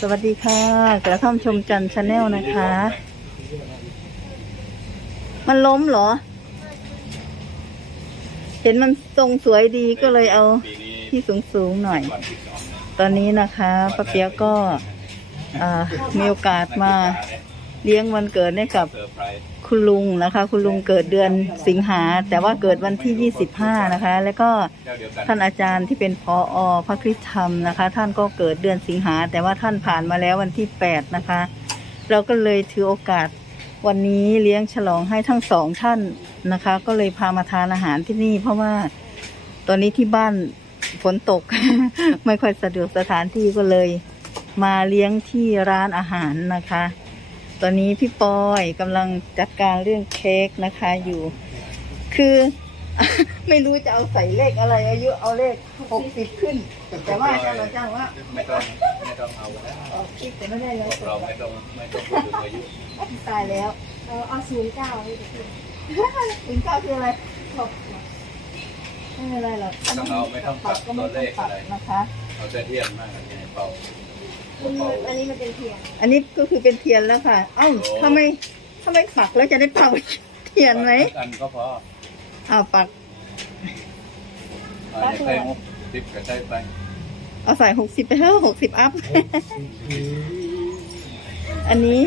สวัสดีค่ะกระท่อมชมจันทร์ชาแนลนะคะ มันล้มเหรอ เห็นมันทรงสวยดีก็เลยเอาที่สูงสูงๆหน่อย ตอนนี้นะคะป้าเปียกก็มีโอกาสมาเลี้ยงวันเกิดให้กับ คุณลุงนะคะ คุณลุงเกิดเดือนสิงหา แต่ว่าเกิดวันที่ 25 นะคะ แล้วก็ท่านอาจารย์ที่เป็นพออพระคริสธรรมนะคะ ท่านก็เกิดเดือนสิงหา แต่ว่าท่านผ่านมาแล้ววันที่ 8 นะคะ เราก็เลยถือโอกาสวันนี้เลี้ยงฉลองให้ทั้งสองท่านนะคะ ก็เลยพามาทานอาหารที่นี่ เพราะว่าตอนนี้ที่บ้านฝนตก ไม่ค่อยสะดวกสถานที่ก็เลย มาเลี้ยงที่ร้านอาหารนะคะ ตอนนี้พี่ปอยกำลังจัดการเรื่องเค้กนะคะอยู่ คือ ไม่รู้จะเอาใส่เลขอะไร อายุเอาเลขหกสิบขึ้น แต่ว่าอาจารย์อาจารย์ว่าไม่ต้องไม่ต้องเอาแล้วออกคลิปแต่ไม่ได้เลยพวกเราไม่ต้องไม่ต้องพูดถึงอายุตายแล้วเออเอาศูนย์เก้าให้ดูถึงเก้าคืออะไรบอกไม่เป็นไรหรอกไม่ต้องเอาไม่ต้องปรับก็ตัไม่วเลต้องขปรัอะบไรนะคะเอาแต่เทียนมากเนี่ยเป่ามันเป่า อันนี้มันเป็นเทียนอันนี้ก็คือเป็นเทียนแล้วค่ะ เอ้าทำไมทำไมปักแล้วจะได้เป่าเทียนไหมอันก็พออ้าวปักเอาอย่าใส่มุกทิปก็ใส่ไปเอาใส่หกสิบไปเถอะหกสิบอัพ อันนี้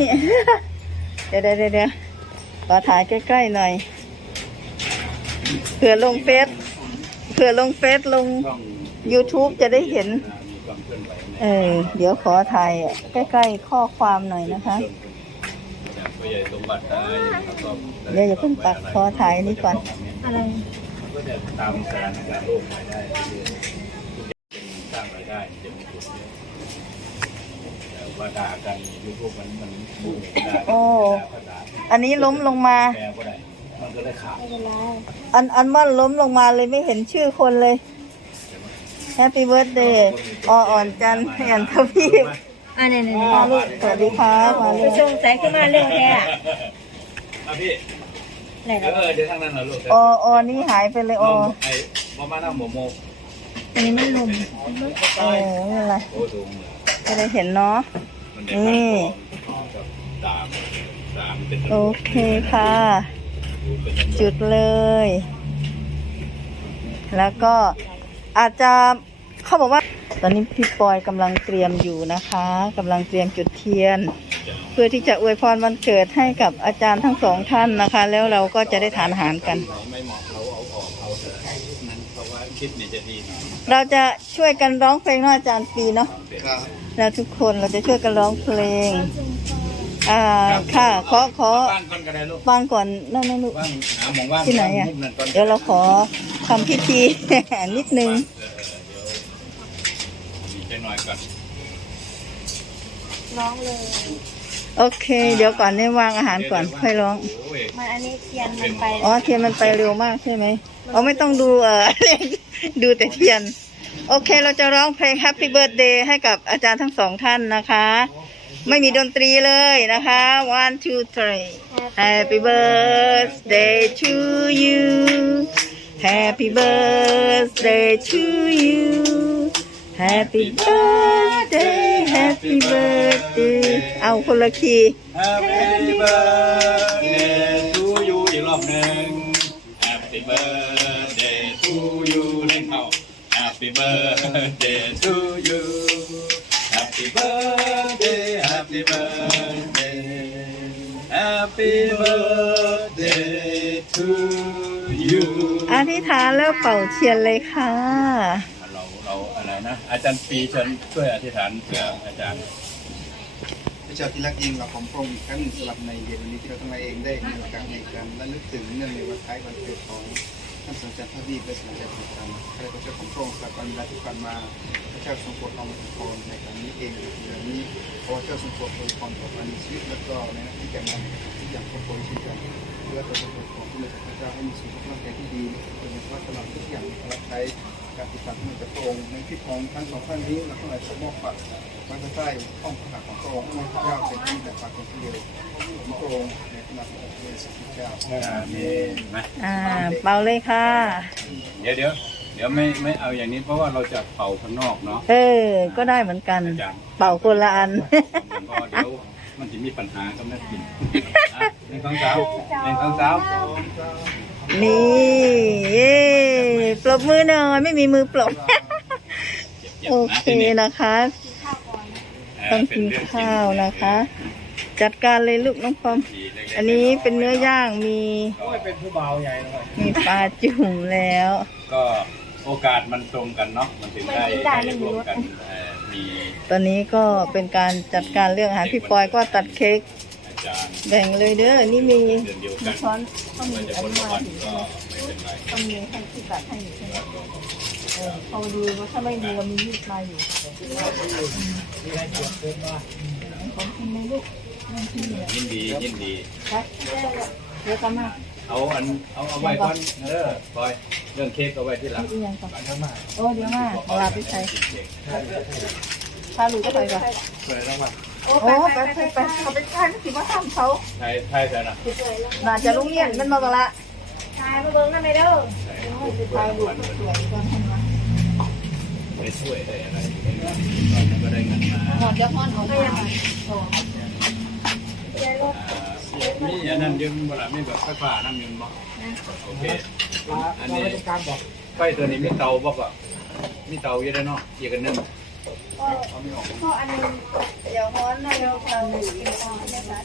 เดี๋ยวเดี๋ยวเดี๋ยวเดี๋ยวขอถ่ายใกล้ๆหน่อยเผื่อลงเฟซเผื่อลงเฟซลงต้อง YouTube จะได้เห็นมีความ เคลื่อนไหวในเออเดี๋ยวขอถ่ายใกล้ๆข้อความหน่อยนะคะอย่างผู้ใหญ่สมบัติได้นะครับก็เดี๋ยวอย่าเพิ่งปักขอถ่ายนี่ก่อน อะไร ก็จะตามสถานการณ์โลกไปได้เรื่อยๆเป็นสร้างรายได้จะมีจุดเยอะแต่ว่าด่ากันยูทูบมันมันบูมได้โอ้ด่าภาษาอันนี้ล้มลงมา แปลก็ได้มันก็ได้ข่าวไม่เป็นไรอันอันว่าล้มลงมาเลยไม่เห็นชื่อคนเลย Happy Birthday ออ่อนจันทร์แอนทวีปอ่าเนี่ยเนี่ยมาลูกสวัสดีครับมาไปลูกชงแสงขึ้นมาเรื่องแค่อะพี่ไหนเอนะอเดี๋ยวทางนั้นเหรอลูกอออนี่หายไปเลยออไอ้ประมาณนั้นโมโมอันนี้มันลมเออไม่เป็นไรโอ้สูงเลยจะได้เห็นเนาะมันได้ข่าวกับสามสามเป็นโอเคค่ะเป็นจุดเลย แล้วก็ อาจจะเขาบอกว่า ตอนนี้พี่ปอยกำลังเตรียมอยู่นะคะกำลังเตรียมจุดเทียน เพื่อที่จะอวยพรวันเกิดให้กับอาจารย์ทั้งสองท่านนะคะ แล้วเราก็จะได้ทานอาหารกันไม่เหมาะเราเอาออกเอาเถอะนั้นเพราะว่าคลิปนี้จะดีหน่อยเราจะช่วยกันร้องเพลงเนาะอาจารย์ปีเนาะครับแล้วทุกคนเราจะช่วยกันร้องเพลง อ่าค่ะขอขอบ้านก่อนก็ได้ลูกบ้านก่อนนั่นนั่นลูกว่างหาหมองว่างที่ไหนอะมุมนั้นก่อนเดี๋ยวเราขอทำพิธี นิดนึง เออเดี๋ยวมีแค่หน่อยก่อนร้องเลยโอเค เดี๋ยวก่อนเนี่ยวางอาหารก่อนค่อยร้อง โอ้ยมันอันนี้เทียนมันไปอ๋อเทียนมันไปเร็วมากใช่ไหมอ๋อไม่ต้องดูเออ ดูแต่เทียน โอเคเราจะร้องเพลง Happy Birthday ให้กับอาจารย์ทั้งสองท่านนะคะ ไม่มีดนตรีเลยนะคะ one two three Happy birthday to you Happy birthday to you Happy birthday Happy birthday เอาคนละคีย์ Happy birthday to you อีกรอบหนึ่ง Happy birthday to you เล่นเข้า Happy birthday to you Happy birthday birthday to you อธิษฐานแล้วเป่าเทียนเลยค่ะ เราเราอะไรนะ อาจารย์ปีเชิญช่วยอธิษฐานเผื่ออาจารย์ พระเจ้าที่รักยิ่งเราของพระองค์อีกครั้งหนึ่งสำหรับในเย็นวันนี้ที่เราทั้งหลายเองได้มีโอกาสในการและลึกถึงเนื่องในวันคล้ายวันเกิดของท่านสมเด็จพระบีและสมเด็จพระจันทร์ข้าพเจ้าของพระองค์สำหรับวันเวลาที่ผ่านมา พระเจ้าทรงโปรดเอามาทุกคนในการนี้เองในเดือนนี้ขอพระเจ้าทรงโปรดอวยพรต่อการมีชีวิตแล้วก็ในหน้าที่การงานทุก อย่างครอบครัวเช่นกันเพื่อตัวตนของผู้มีพระเจ้าให้มีสุขภาพแข็งที่ดีเป็นพระตลอดทุกอย่างรับใช้การติดตามที่จากพระองค์ในที่ของทั้งสองท่านนี้เราทั้งหลายขอมอบฝากมันจะใต้ห้องพระหัตถ์ของพระองค์ให้พระเจ้าเป็นที่แต่ฝากคนที่เดียวของพระองค์ในขณะของพระเยซูคริสต์เจ้าอาเมนนะอ่าเป่าเลยค่ะ เดี๋ยวเดี๋ยวเดี๋ยวไม่ไม่เอาอย่างนี้เพราะว่าเราจะเป่าข้างนอกเนาะเออ ก็ได้เหมือนกันอาจารย์เป่าคนละอันมันก็เดี๋ยวมันจะมีปัญหากับนักกิน อะหนึ่งสองสามหนึ่งสองสามนี่เย้ปรบมือหน่อยไม่มีมือปรบเจ็บโอๆนะเคทีนี้นะคะเต้องเป็กินเรื่ข้าวนะคะ จัดการเลยลูกน้องพอมดีเล็กๆอันนี้เป็นเนื้อย่างมีก็เป็นผู้เบาใหญ่เลยมีปลาจุ่มแล้ว ก็โอกาสมันตรงกันเนาะมันถึงได้ได้รวมกันเอ่อมีตอนนี้ก็เป็นการจัดการเรื่องอาหารพี่ปอยก็ตัดเค้กอา จารย์แบ่งเลยเด้อ นี่มีเดือนเดียวกันช้อนต้องมีมันจะอัคนนนี้ละมาวันถึงก็ไม่เป็นไรต้องมีให้ที่ตัดให้อยู่ใช่ไหมเออเอาดูว่าถ้าไม่มีเรามีมีดมาอยู่ของกินไหมลูกไม่กินเลยยินดียินดีไปเดี๋ยวกันมาเอาอันเอาเอาไว้ก่อนเออปล่อยเรื่องเค้กเอาไว้ที่หลังอีกอย่างก่อนโอ้เดี๋ยวมาเอาลาไปใช้พาลูกก็ไปก่อนเปิดแล้วมา โอ้ไปไปไปเขาไปทานสิว่าทำเขาไทยไทยแต่ละน่าจะลุงเรียนมันมากันละชายมาเบิ้งนั่นเลยเด้อไปทายลูกสวยก่อนให้มาไปช่วยได้อะไรก็ได้เงินมาหอดจะห้อนเอาไปมีอันนั้นยืมบ่ล่ะมีแบบไฟฟ้าน้ำยืมบ่โอเคอันนี้ไฟตัวนี้มีเตาบ่ก็มีเตาอยู่ได้เนาะอีกอันหนึง พ่ออันนึงเดี๋ยวฮ้อนนะเดี๋ยวทำอยู่กินข้าว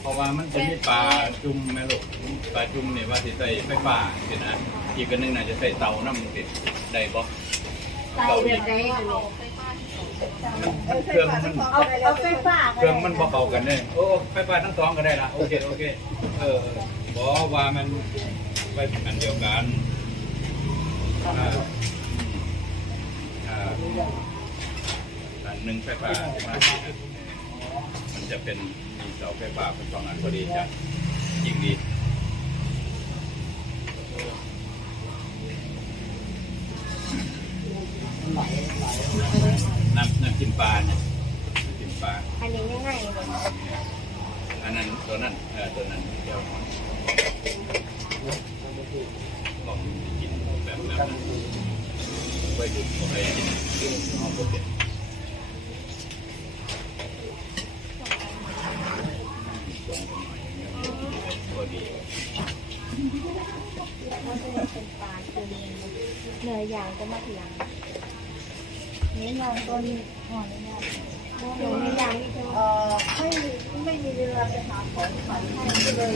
เพราะว่ามันจะมีปลาจุ่มแม่ลูกปลาจุ่มเนี่ยว่าสิใส่ไฟฟ้าสินะอีกอันหนึงน่าจะใส่เตาน้ำติดได้บ่ใส่แบบไหนมันเครื่องมันเอาเอาไฟฟ้าเครื่องมันบ่เข้ากันเลยโอ้ไฟฟ้าทั้งสองก็ได้ละโอเคโอเค เออบอกว่ามันไฟอันเดียวกันอ่า หนึ่งไฟฟ้าใช่ไหมมันจะเป็นมีเสาไฟฟ้าเป็นสองอันพอดีจะยิ่งดีน้ำน้ำจิ้มปลาเนี่ยน้ำจิ้มปลาอันนี้ง่ายๆเลยอันนั้นตัวนั้นเออตัวนั้นเดี๋ยวลองกินแบบแบบนั้นไว้ดูผมเลยกินเอาโอเคตั เนื้อยอย่างจะมาทีหลังนี่นอนต้นห่อนนี่เนื้อย่างนี่คือเอ่อไม่ไม่มีเวลาไปหาของขวัญให้เลย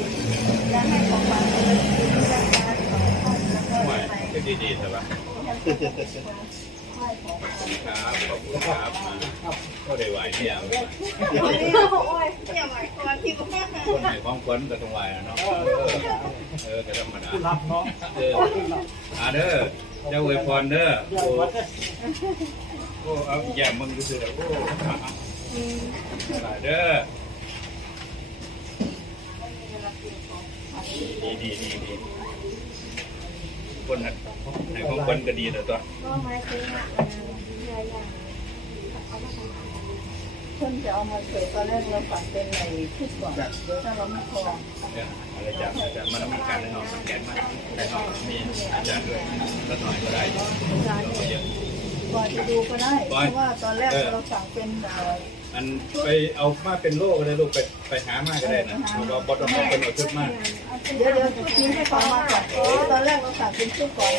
จะให้ของขวัญเลยคือที่ร้านค้าของท่านแล้วก็ไม่ไปก็ดีๆใช่ปะขอขวัญครับขอบคุณครับก็ได้ไหวเนี่ยโอ้ยเนี่ยหมายความที่ว่า คนไหนของคนก็ต้องไหวนะเนาะเออเออก็ธรรมดารับเนาะเอออาเด้อเจ้าอวยพรเด้อโอ้โอ้เอาแย่มึงดูสิโอ้เอาเด้อดีดีดีดีคนนั้นในของคนก็ดีแต่ตัว ก็มาซื้อมาเนื้อย่างเพิ่นจะเอามาเสิร์ฟตอนแรกเราฝันเป็นในชุดก่อนถ้าเราไม่พอเนี่ยอะไรจะอาจารย์มันมีการเล่นออกสังเกตมาแต่นอกมีอาจารย์ด้วยสักหน่อยก็ได้เราก็เยอะก่อนจะดูก็ได้เพราะว่าตอนแรกเราสั่งเป็นเอ่ออันไปเอามาเป็นโลก็ได้ลูกไปไปหามาก็ได้นะเราบอต้องเอาเป็นเอาชุดมาเดี๋ยวเดี๋ยวชุดนี้ให้เขามาก่อนตอนแรกเราสั่งเป็นชุดก่อน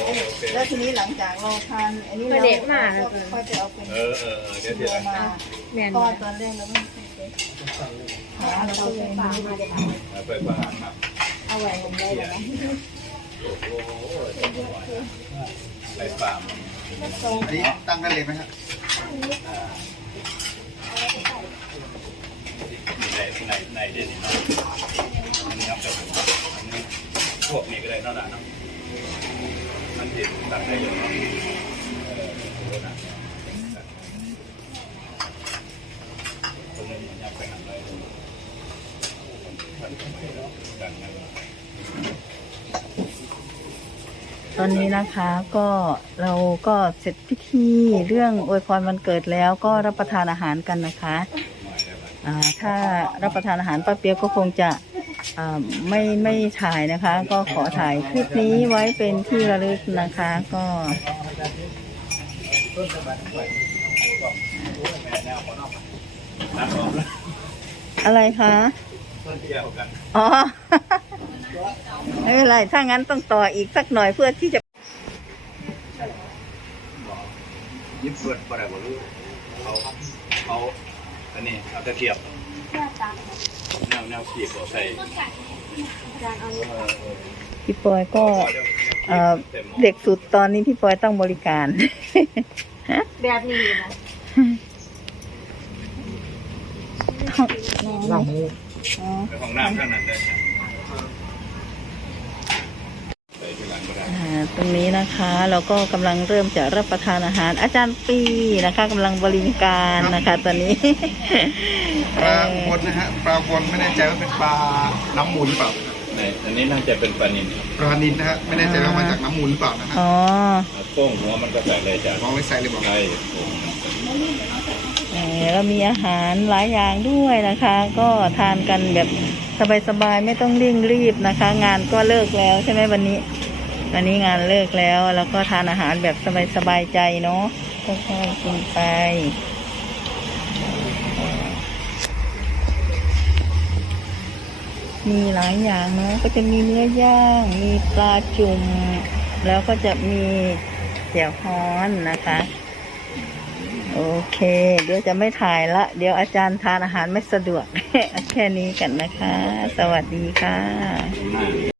แล้วทีนี้หลังจากเราทานอันนี้เราค่อยไปเอาเป็นเออเออเออเดี๋ยวเดี๋ยวตัวมาแม่นก็ตอนแรกเราไม่ใช่เป็นหาเราก็เลยมาไปบ้านครับเอาไว้ผมได้แล้วนะโอ้โหไปฟาร์มอันนี้ตั้งกันเลยไหมครับ ในในในเด่นเนาะอันนี้ครับจะอันนี้พวกนี้ก็ได้เนาะเนาะมันติดตัดได้อยู่เนาะเออโอ้นะคนนึงมันยับไปทำอะไรดังนั้นตอนนี้นะคะก็เราก็เสร็จพิธีเรื่องอวยพรวันเกิดแล้วก็รับประทานอาหารกันนะคะ ถ้ารับประทานอาหารป้าเปียกก็คงจะไม่ไม่ถ่ายนะคะ ก็ขอถ่ายคลิปนี้ไว้เป็นที่ระลึกนะคะก็อะไรคะอ๋อ ไม่เป็นไร ถ้างั้นต้องต่ออีกสักหน่อยเพื่อที่จะยิบเปิดอะไรบ่รู้เขาเขา อันนี้เอาตะเกียบเพื่อตัดแนวแนวขีบเอาใส่จานเอาเออเออพี่ปอยก็เอ่อเด็กสุดตอนนี้พี่ปอยต้องบริการ แบบนี้นะน้องอ๋อไปห้องน้ำข้างนั้นได้ครับใส่ที่หลังก็ได้ อ่า ตรงนี้นะคะเราก็กำลังเริ่มจะรับประทานอาหาร อาจารย์ปีนะคะกำลังบริการนะคะ ตอนนี้ปลาบนนะฮะปลาบนไม่แน่ใจว่าเป็นปลาน้ำมูลหรือเปล่าในอันนี้น่าจะเป็นปลานิลครับปลานินนะฮะไม่แน่ใจว่ามาจากน้ำมูลหรือเปล่านะฮะอ๋อเอาโป้งหัวมันก็ใส่เลยจ้ะมองไว้ใส่เลยบอกใช่แหมเรามีอาหารหลายอย่างด้วยนะคะ ก็ทานกันแบบสบายๆไม่ต้องเร่งรีบนะคะ งานก็เลิกแล้วใช่ไหมวันนี้ วันนี้งานเลิกแล้วแล้วก็ทานอาหารแบบสบายๆใจเนาะค่อยๆกินไปมีหลายอย่างเนาะก็จะมีเนื้อย่าง มีปลาจุ่ม แล้วก็จะมีเจียวฮ้อนนะคะ โอเค เดี๋ยวจะไม่ถ่ายละ เดี๋ยวอาจารย์ทานอาหารไม่สะดวก แค่นี้กันนะคะ สวัสดีค่ะ